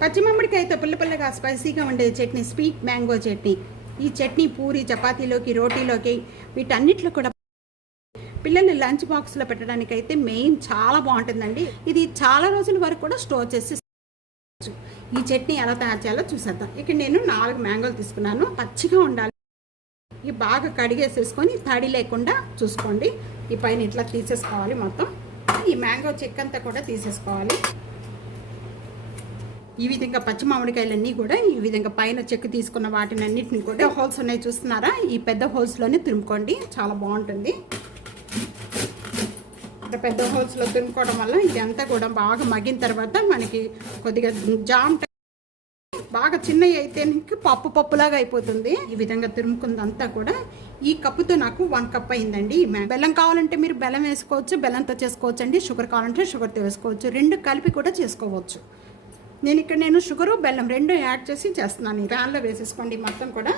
పచ్చి మామిడికాయతో పుల్లపుల్లగా స్పైసీగా ఉండే చట్నీ స్వీట్ మ్యాంగో చట్నీ. ఈ చట్నీ పూరి చపాతీలోకి రోటీలోకి వీటన్నిటిలో కూడా పిల్లలు లంచ్ బాక్స్లో పెట్టడానికి అయితే మెయిన్ చాలా బాగుంటుందండి. ఇది చాలా రోజుల వరకు కూడా స్టోర్ చేసి ఈ చట్నీ ఎలా తయారు చేయాలో చూసేద్దాం. ఇక్కడ నేను 4 మ్యాంగోలు తీసుకున్నాను. పచ్చిగా ఉండాలి. ఇవి బాగా కడిగేసేసుకొని తడి లేకుండా చూసుకోండి. ఈ పైన ఇట్లా తీసేసుకోవాలి. మొత్తం ఈ మ్యాంగో చెక్క అంతా కూడా తీసేసుకోవాలి. ఈ విధంగా పచ్చి మామిడికాయలన్నీ కూడా ఈ విధంగా పైన చెక్కు తీసుకున్న వాటిని అన్నిటిని కూడా హోల్స్ ఉన్నాయి చూస్తున్నారా, ఈ పెద్ద హోల్స్లోనే తురుముకోండి. చాలా బాగుంటుంది. పెద్ద హోల్స్లో తురుముకోవడం వల్ల ఇదంతా కూడా బాగా మగ్గిన తర్వాత మనకి కొద్దిగా జామ్ బాగా చిన్నవి అయితే పప్పులాగా అయిపోతుంది. ఈ విధంగా తురుముకుందంతా కూడా ఈ కప్పుతో నాకు 1 కప్ అయిందండి. బెల్లం కావాలంటే మీరు బెల్లం వేసుకోవచ్చు, బెల్లంతో చేసుకోవచ్చు అండి. షుగర్ కావాలంటే షుగర్తో వేసుకోవచ్చు, 2 కలిపి కూడా చేసుకోవచ్చు. నేను షుగరు బెల్లం 2 యాడ్ చేసి చేస్తున్నాను. ఈ ప్యాన్లో వేసేసుకోండి మొత్తం కూడా.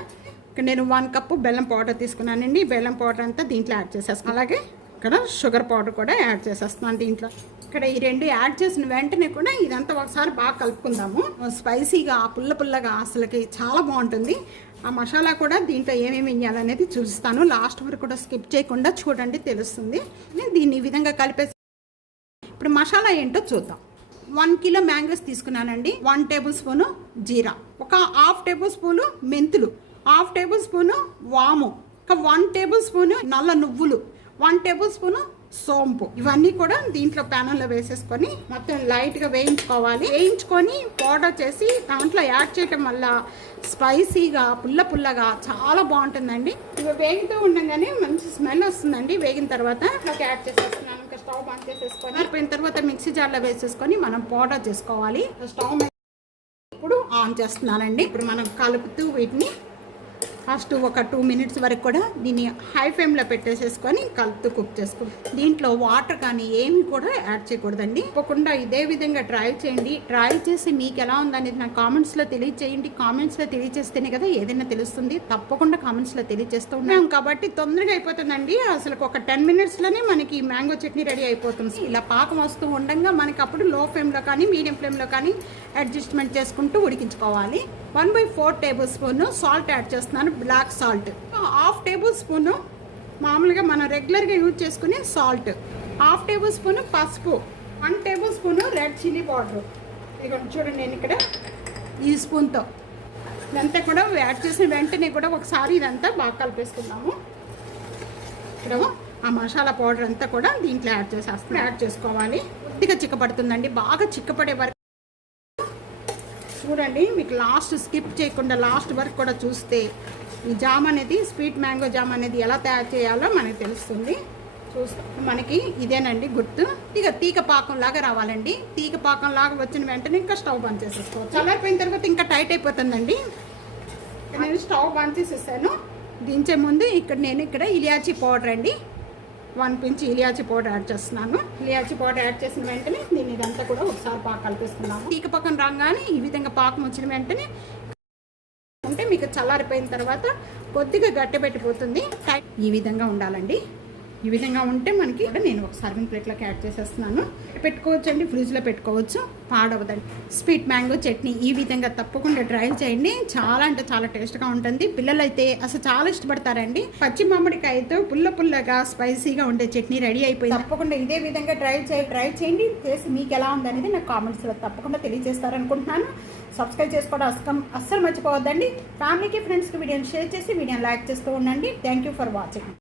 ఇక్కడ నేను 1 కప్పు బెల్లం పౌడర్ తీసుకున్నానండి. బెల్లం పౌడర్ అంతా దీంట్లో యాడ్ చేసేస్తాను. అలాగే ఇక్కడ షుగర్ పౌడర్ కూడా యాడ్ చేసేస్తున్నాను దీంట్లో. ఇక్కడ ఈ 2 యాడ్ చేసిన వెంటనే కూడా ఇదంతా ఒకసారి బాగా కలుపుకుందాము. స్పైసీగా పుల్లగా అసలుకి చాలా బాగుంటుంది. ఆ మసాలా కూడా దీంట్లో ఏమేమి వేయాలనేది చూపిస్తాను. లాస్ట్ వరకు కూడా స్కిప్ చేయకుండా చూడండి, తెలుస్తుంది. దీన్ని ఈ విధంగా కలిపేసి ఇప్పుడు మసాలా ఏంటో చూద్దాం. 1 కిలో మ్యాంగోస్ తీసుకున్నానండి. 1 టేబుల్ స్పూను జీరా, ఒక 1/2 టేబుల్ స్పూను మెంతులు, 1/2 టేబుల్ స్పూను వాము, ఒక 1 టేబుల్ స్పూను నల్ల నువ్వులు, 1 టేబుల్ స్పూను సోంపు. ఇవన్నీ కూడా దీంట్లో ప్యాన్లో వేసేసుకొని మొత్తం లైట్గా వేయించుకొని పౌడర్ చేసి దాంట్లో యాడ్ చేయటం వల్ల స్పైసీగా పుల్లగా చాలా బాగుంటుందండి. ఇవి వేగుతూ ఉండగానే మంచి స్మెల్ వస్తుందండి. వేగిన తర్వాత యాడ్ చేసేస్తున్నాను. ఇంకా స్టవ్ ఆన్ చేసేసుకొని అయిపోయిన తర్వాత మిక్సీ జార్లో వేసేసుకొని మనం పౌడర్ చేసుకోవాలి. స్టవ్ ఇప్పుడు ఆన్ చేస్తున్నానండి. ఇప్పుడు మనం కలుపుతూ వీటిని ఫస్ట్ ఒక 2 మినిట్స్ వరకు కూడా దీన్ని హై ఫ్లేమ్లో పెట్టేసేసుకొని కలుపుతూ కుక్ చేసుకోండి. దీంట్లో వాటర్ కానీ ఏమి కూడా యాడ్ చేయకూడదండి. తప్పకుండా ఇదే విధంగా ట్రై చేయండి. ట్రై చేసి మీకు ఎలా ఉందనేది నాకు కామెంట్స్లో తెలియచేయండి. కామెంట్స్లో తెలియచేస్తేనే కదా ఏదైనా తెలుస్తుంది. తప్పకుండా కామెంట్స్లో తెలియచేస్తూ ఉన్నాం కాబట్టి తొందరగా అయిపోతుందండి. అసలు ఒక 10 మినిట్స్లోనే మనకి మ్యాంగో చట్నీ రెడీ అయిపోతుంది. ఇలా పాకం వస్తూ ఉండగా మనకి అప్పుడు లో ఫ్లేమ్లో కానీ మీడియం ఫ్లేమ్లో కానీ అడ్జస్ట్మెంట్ చేసుకుంటూ ఉడికించుకోవాలి. 1/4 టేబుల్ స్పూన్ సాల్ట్ యాడ్ చేస్తున్నాను, బ్లాక్ సాల్ట్. 1/2 టేబుల్ స్పూను మామూలుగా మనం రెగ్యులర్గా యూజ్ చేసుకునే సాల్ట్, 1/2 టేబుల్ స్పూన్ పసుపు, 1 table spoon red chilli powder. ఇక చూడండి, నేను ఇక్కడ ఈ స్పూన్తో ఇదంతా కూడా యాడ్ చేసిన వెంటనే కూడా ఒకసారి ఇదంతా బాగా కలిపేసుకున్నాము. ఇక్కడ ఆ మసాలా పౌడర్ అంతా కూడా దీంట్లో యాడ్ చేసుకోవాలి. కొద్దిగా చిక్కపడుతుందండి. బాగా చిక్కపడే వరకు చూడండి. మీకు లాస్ట్ స్కిప్ చేయకుండా లాస్ట్ వరకు కూడా చూస్తే ఈ జామ్ అనేది స్వీట్ మ్యాంగో జామ్ అనేది ఎలా తయారు చేయాలో మనకు తెలుస్తుంది. చూస్తాం మనకి ఇదేనండి గుర్తు. తీగ పాకం లాగా రావాలండి. తీగ పాకం లాగా వచ్చిన వెంటనే ఇంకా స్టవ్ బంద్ చేసేసుకోవచ్చు. చల్లారిపోయిన తర్వాత ఇంకా టైట్ అయిపోతుందండి. నేను స్టవ్ బంద్ చేసేసాను. దించే ముందు నేను ఇక్కడ ఇలాచీ పౌడర్ అండి, 1 పించ్ ఇలాచీ పౌడర్ యాడ్ చేస్తున్నాను. ఇలాచీ పౌడర్ యాడ్ చేసిన వెంటనే దీన్ని ఇదంతా కూడా ఒకసారి బాగా కలిపేస్తున్నాము. తీగ పక్కన రాగానే ఈ విధంగా పాకం వచ్చిన వెంటనే అంటే మీకు చల్లారిపోయిన తర్వాత కొద్దిగా గట్టిపెట్టిపోతుంది. ఈ విధంగా ఉండాలండి. ఈ విధంగా ఉంటే మనకి నేను ఒక సర్వింగ్ ప్లేట్లోకి యాడ్ చేసేస్తున్నాను. పెట్టుకోవచ్చు అండి, ఫ్రిడ్జ్లో పెట్టుకోవచ్చు, పాడవదండి. స్వీట్ మ్యాంగో చట్నీ ఈ విధంగా తప్పకుండా ట్రై చేయండి. చాలా అంటే చాలా టేస్ట్గా ఉంటుంది. పిల్లలు అయితే అసలు చాలా ఇష్టపడతారండి. పచ్చి మామిడికాయతో పుల్లగా స్పైసీగా ఉండే చట్నీ రెడీ అయిపోయింది. తప్పకుండా ఇదే విధంగా ట్రై చేయండి. చేసి మీకు ఎలా ఉందనేది నాకు కామెంట్స్లో తప్పకుండా తెలియజేస్తారనుకుంటున్నాను. సబ్స్క్రైబ్ చేసుకోవడం అస్సలు మర్చిపోవద్దండి. ఫ్యామిలీకి ఫ్రెండ్స్కి వీడియోని షేర్ చేసి వీడియోని లైక్ చేస్తూ ఉండండి. Thank you for watching.